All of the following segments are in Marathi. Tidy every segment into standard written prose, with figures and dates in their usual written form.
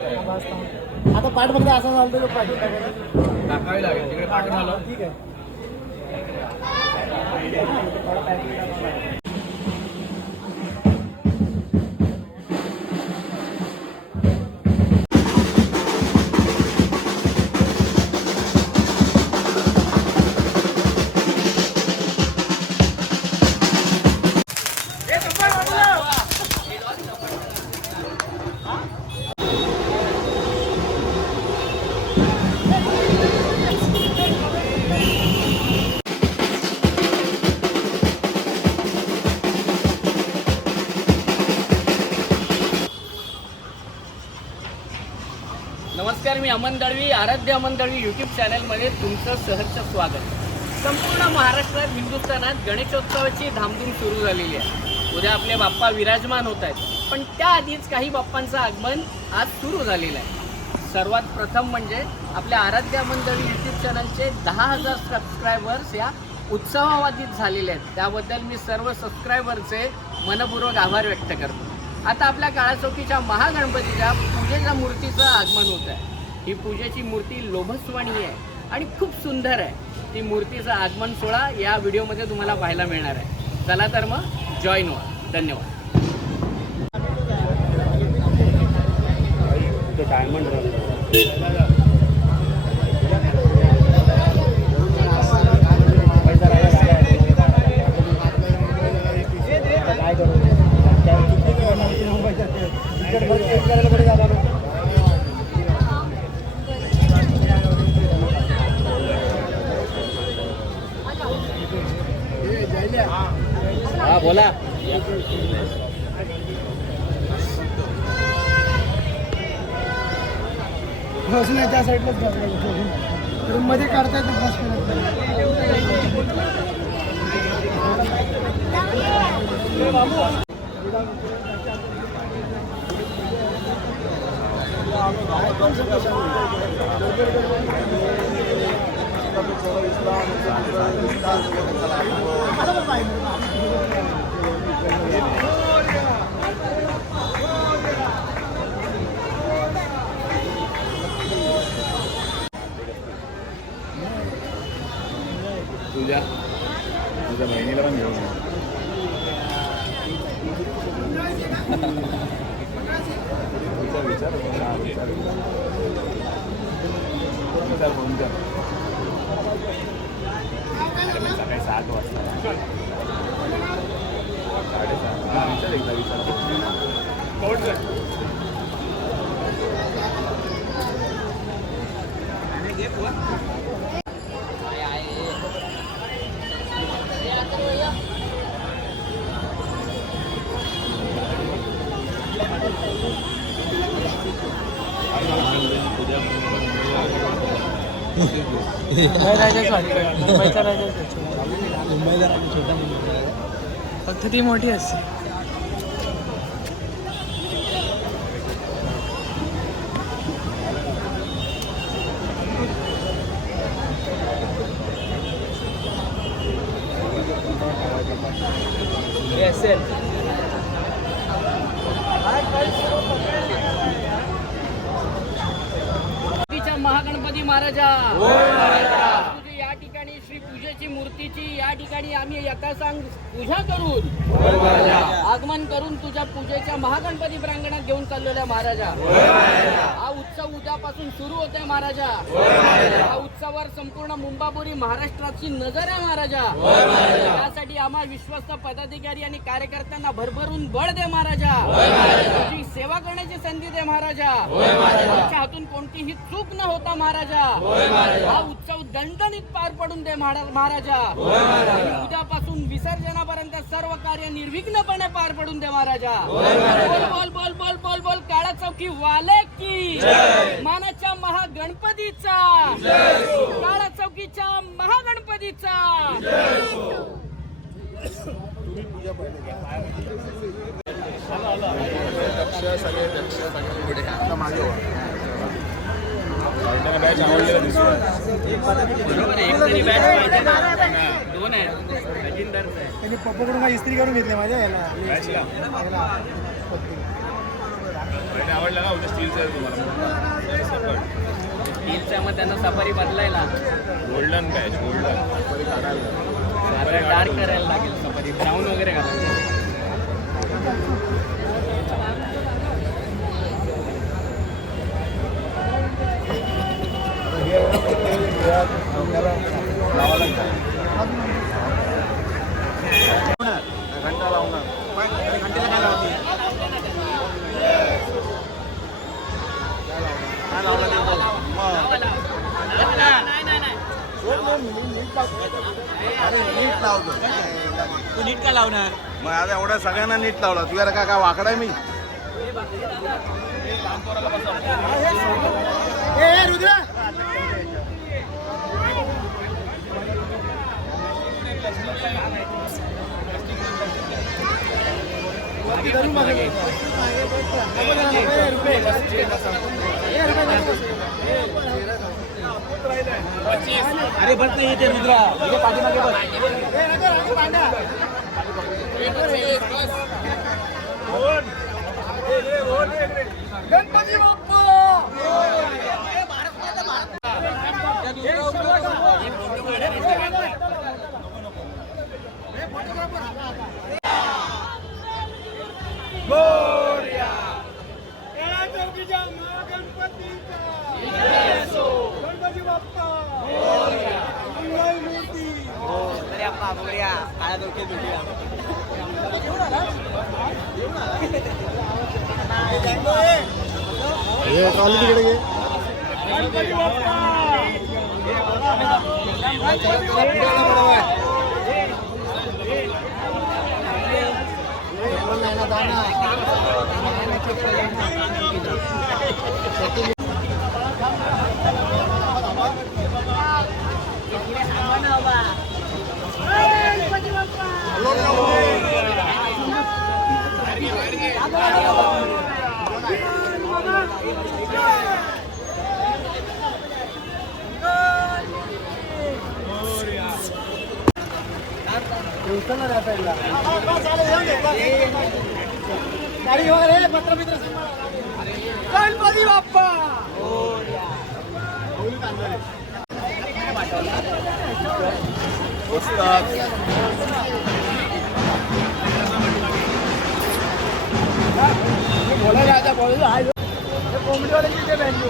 आता पाठ फक्त असं झालं तर पाठ टाकावी लागेल तिकडे पाठ झालं. ठीक आहे. नमस्कार, मी अमन दळवी, आराध्य अमन दळवी यूट्यूब चॅनलमध्ये तुमचं सहर्ष स्वागत. संपूर्ण महाराष्ट्रात, हिंदुस्थानात गणेशोत्सवाची धामधूम सुरू झालेली आहे. उद्या आपले बाप्पा विराजमान होत आहेत, पण त्याआधीच काही बाप्पांचं आगमन आज सुरू झालेलं आहे. सर्वात प्रथम म्हणजे आपल्या आराध्य अमन दळवी यूट्यूब चॅनलचे 10,000 सबस्क्रायबर्स या उत्सवावादीत झालेले आहेत. त्याबद्दल मी सर्व सबस्क्रायबरचे मनपूर्वक आभार व्यक्त करतो. आता आपल्या काळाचौकीच्या महागणपतीच्या पूजेच्या मूर्तीचं आगमन होत आहे. ही पूजेची मूर्ती लोभस्वाणी आहे आणि खूप सुंदर आहे. ती मूर्तीचं आगमन सोहळा या व्हिडिओमध्ये तुम्हाला पाहायला मिळणार आहे. चला तर मग जॉईन व्हा. धन्यवाद. हा बोला. बस नाही त्या साईडलाच रूम मध्ये काढता येतं बस. तुझ्या बहिणीला पण घेऊन विचार फोन कर. सकाळी 7 वाजता 7:30. विचार एकदा विचार. मुंबईला छोटा फक्त ती मोठी असते. महागणपती महाराजा या ठिकाणी श्री पूजेची मूर्तीची या ठिकाणी आम्ही यथासांग पूजा करून आगमन करून तुझ्या पूजेच्या महागणपती प्रांगणात घेऊन चाललेल्या महाराजा. हा उत्सव उद्यापासून सुरू होतोय महाराजा. हा उत्सवावर संपूर्ण मुंबापुरी महाराष्ट्राची नजर आहे महाराजा. त्यासाठी आम्हा विश्वस्त पदाधिकारी आणि कार्यकर्त्यांना भरभरून बळ दे महाराजा. तुझी सेवा करण्याची संधी दे महाराजा. तुमच्या हातून कोणतीही चूक न होता महाराजा. हा उत्सव दणदणीत पार पडून दे महाराजा. उद्यापासून विसर्जनापर्यंत सर्व कार्य निर्विघ्नपणे पार पडून दे महाराजा. बोल बोल बोल बोल बोल काळा चौकी वाले की मानाच्या महागणपतीचा, काळा चौकीच्या महागणपतीचा. दोन आहेत. त्यांनी पप्पाकडून इस्त्री करून घेतली माझ्या याला. पकडला ना उद्या स्टीलचं आहे तुम्हाला सकट स्टीलच्या मग त्यांना सफारी बदलायला गोल्डन काय गोल्डन डार्क करायला लागेल सफारी ब्राऊन वगैरे घालायला घंटा लावणार घंटेला काय लावते काय लावलं नीट लावतो तू नीट का लावणार मग आता एवढ्या सगळ्यांना नीट लावला तुझ्या काय वाकडा आहे मी अरे बस नाही येते रुद्रा पाठीमागे बस गणपती बाप्पा गणपती बाप्पा काळ्या डोके भेटूया तिकडे घे गाडी वगैरे पत्र मित्र गणपती बाप्पा बोलायला आता बोलायला कोंबडीवाल्याची ते बँजू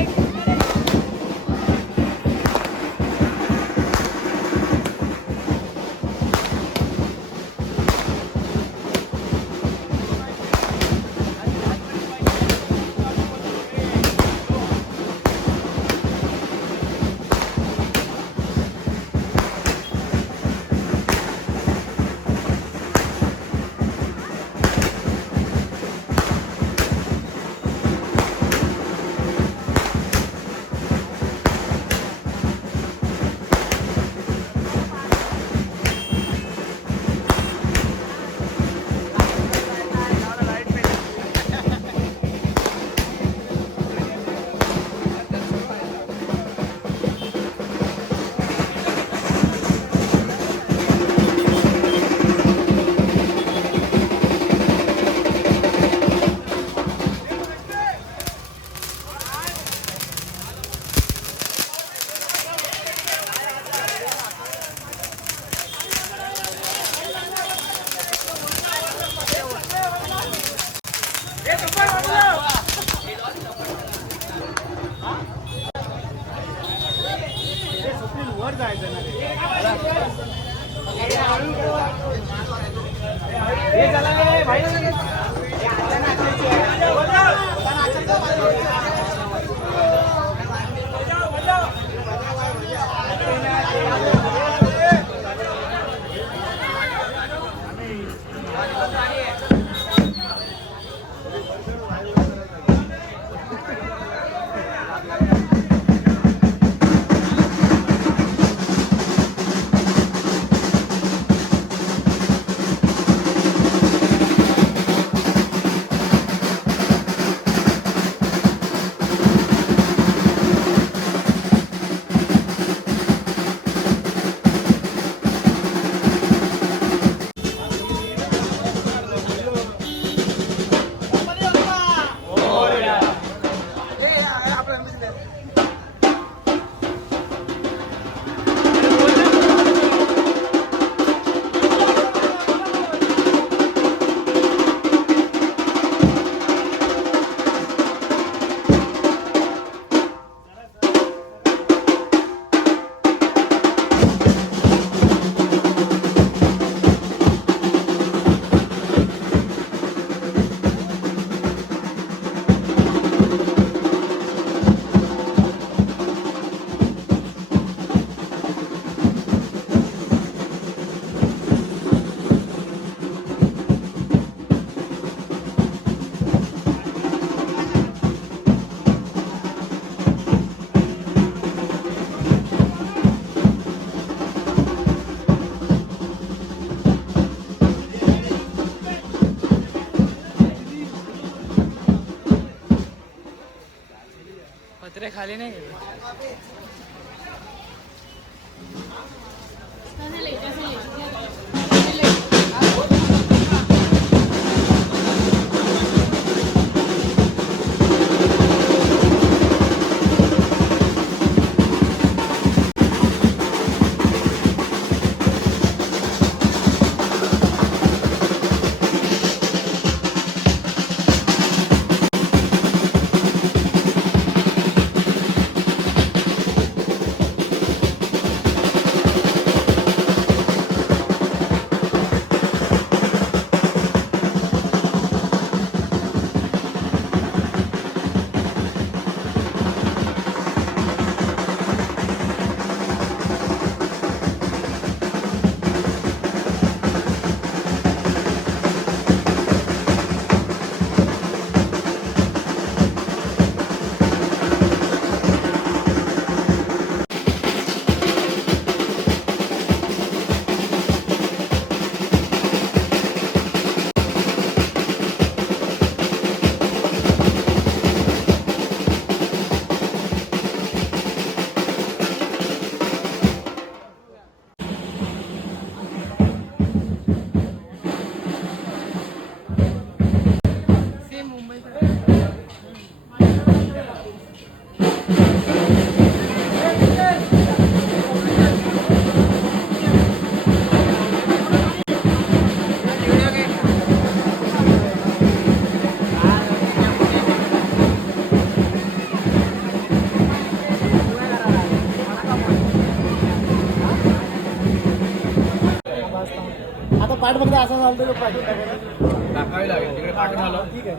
एक पत्रे खाली नाही गेले. आता पाठ बघता असं झालं तर पाठी टाकावी लागेल तिकडे पाठ झालं ठीक आहे.